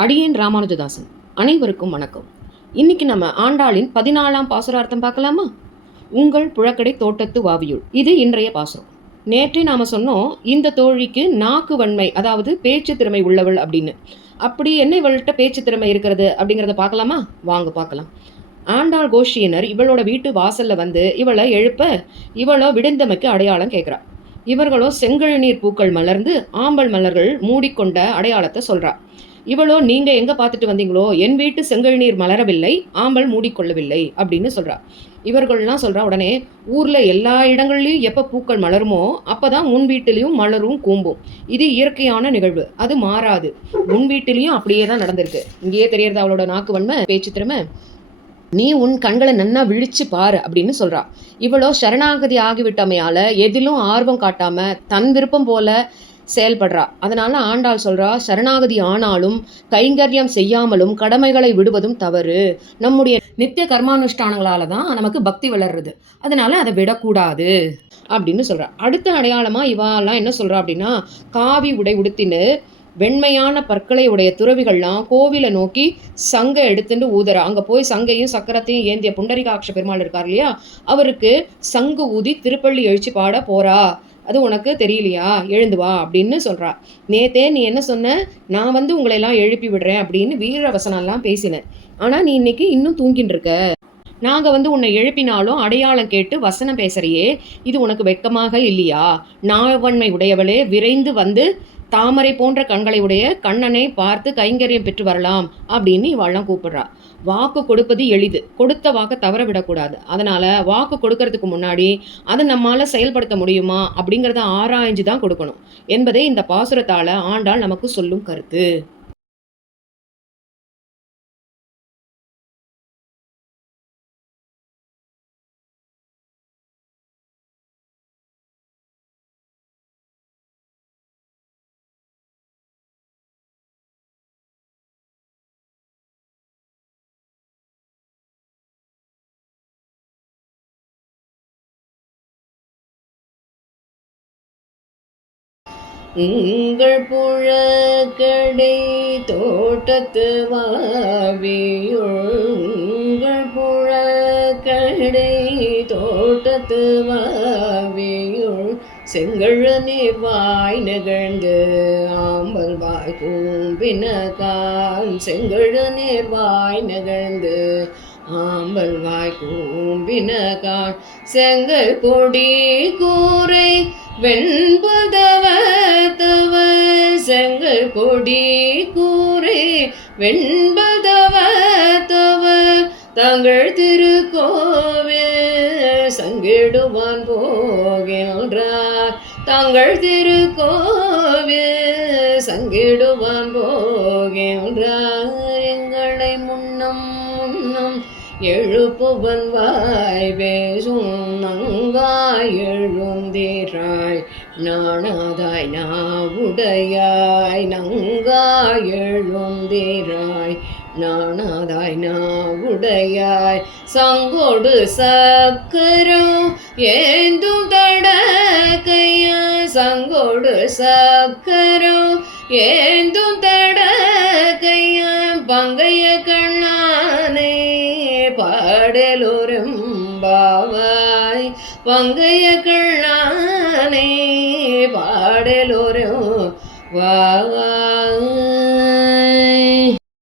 அடியேன் ராமானுஜதாசன். அனைவருக்கும் வணக்கம். இன்னைக்கு நம்ம ஆண்டாளின் பதினாலாம் பாசுரார்த்தம் பார்க்கலாமா? உங்கள் புழக்கடை தோட்டத்து வாவியுள் இது இன்றைய பாசுரம். நேற்றே நாம சொன்னோம் இந்த தோழிக்கு நாக்கு வன்மை அதாவது பேச்சு திறமை உள்ளவள் அப்படின்னு. அப்படி என்ன இவள்கிட்ட பேச்சு திறமை இருக்கிறது அப்படிங்கிறத பார்க்கலாமா? வாங்க பார்க்கலாம். ஆண்டாள் கோஷியனர் இவளோட வீட்டு வாசல்ல வந்து இவளை எழுப்ப இவளோ விடுந்தமைக்கு அடையாளம் கேட்குறா. இவர்களோ செங்கழநீர் பூக்கள் மலர்ந்து ஆம்பல் மலர்கள் மூடிக்கொண்ட அடையாளத்தை சொல்றா. இவளோ நீங்க எங்க பார்த்துட்டு வந்தீங்களோ? என் வீட்டு செங்கழுநீர் மலரவில்லை ஆம்பல் மூடிக்கொள்ளவில்லை அப்படின்னு சொல்றா. இவர்கள்லாம் சொல்றா உடனே ஊர்ல எல்லா இடங்கள்லயும் எப்ப பூக்கள் மலருமோ அப்பதான் உன் வீட்டிலையும் மலரும் கூம்பும். இது இயற்கையான நிகழ்வு அது மாறாது. உன் வீட்டிலையும் அப்படியே தான் நடந்திருக்கு. இங்கேயே தெரியறது அவளோட நாக்கு வன்மை பேச்சு திறமை? நீ உன் கண்களை நன்னா விழிச்சு பாரு அப்படின்னு சொல்றா. இவளோ சரணாகதி ஆகிவிட்டமையால எதிலும் ஆர்வம் காட்டாம தன் விருப்பம் போல செயல்படுறா. அதனால ஆண்டாள் சொல்றா சரணாகதி ஆனாலும் கைங்கரியம் செய்யாமலும் கடமைகளை விடுவதும் தவறு. நம்முடைய நித்திய கர்மானுஷ்டானங்களால தான் நமக்கு பக்தி வளர்றது. அதனால அதை விடக்கூடாது. அப்படின்னு சொல்றா. அடுத்த அடையாளமா இவாலாம் என்ன சொல்றா அப்படின்னா காவி உடை உடுத்தின்னு வெண்மையான பற்களை உடைய துறவிகள்லாம் கோவிலை நோக்கி சங்கை எடுத்துட்டு ஊதுறா. அங்கே போய் சங்கையும் சக்கரத்தையும் ஏந்திய புண்டரிகாட்ச பெருமாள் இருக்கார் இல்லையா? அவருக்கு சங்கு ஊதி திருப்பள்ளி எழுச்சி பாட போறா. அது உனக்கு தெரியலையா? எழுந்து வா அப்படின்னு சொல்கிறா நேத்தே நீ என்ன சொன்ன? நான் வந்து உங்களை எல்லாம் எழுப்பி விடுறேன் அப்படின்னு வீர வசனம்லாம் பேசினேன். ஆனால் நீ இன்னைக்கு இன்னும் தூங்கின்னு இருக்க. நாங்கள் வந்து உன்னை எழுப்பினாலும் அடையாளம் கேட்டு வசனம் பேசுகிறையே இது உனக்கு வெட்கமாக இல்லையா? நாவன்மை உடையவளே விரைந்து வந்து தாமரை போன்ற கண்களை உடைய கண்ணனை பார்த்து கைங்கரியம் பெற்று வரலாம் அப்படின்னு இவாள்லாம் கூப்பிடுறா. வாக்கு கொடுப்பது எளிது. கொடுத்த வாக்கை தவற விடக்கூடாது. அதனால வாக்கு கொடுக்கறதுக்கு முன்னாடி அதை நம்மால செயல்படுத்த முடியுமா அப்படிங்கிறத ஆராய்ஞ்சு தான் கொடுக்கணும். என்பதே இந்த பாசுரத்தால ஆண்டாள் நமக்கு சொல்லும் கருத்து. உங்கள் புழக்கடை தோட்டத்து வாவியுள் உங்கள் புழக்கடை தோட்டத்து வாவியுள் செங்கழ நீர்வாய் நிகழ்ந்து ஆம்பல் வாய் கூம்பின செங்கழ நீர்வாய் நிகழ்ந்து ஆம்பல் வாய் கூம்பின செங்கல் பொடி கூரை வெண்புதவத்தவ செங்கல் கொடி கூரை வெண்புதவத்தவ தங்கள் திருக்கோவில் சங்கிடுவான் போகின்றார். தங்கள் திருக்கோவில் சங்கிடுவான் போகின்றார். எங்களை முன் எழுப்புவன் வாய் பேசும் நங்காய் எழுந்தீராய். நாணாதாய் நாவுடையாய் நங்காய் எழுந்தீராய். நாணாதாய் நாவுடையாய் சங்கோடு சக்கரம் ஏந்தும் தடக்கையா. சங்கோடு சக்கரம் ஏந்தும் தடக்கையா. பங்கைய கண்ணா பாடலோரும் பாவாய். பங்கைய கண்ணானே பாடலோரும் வாவாய்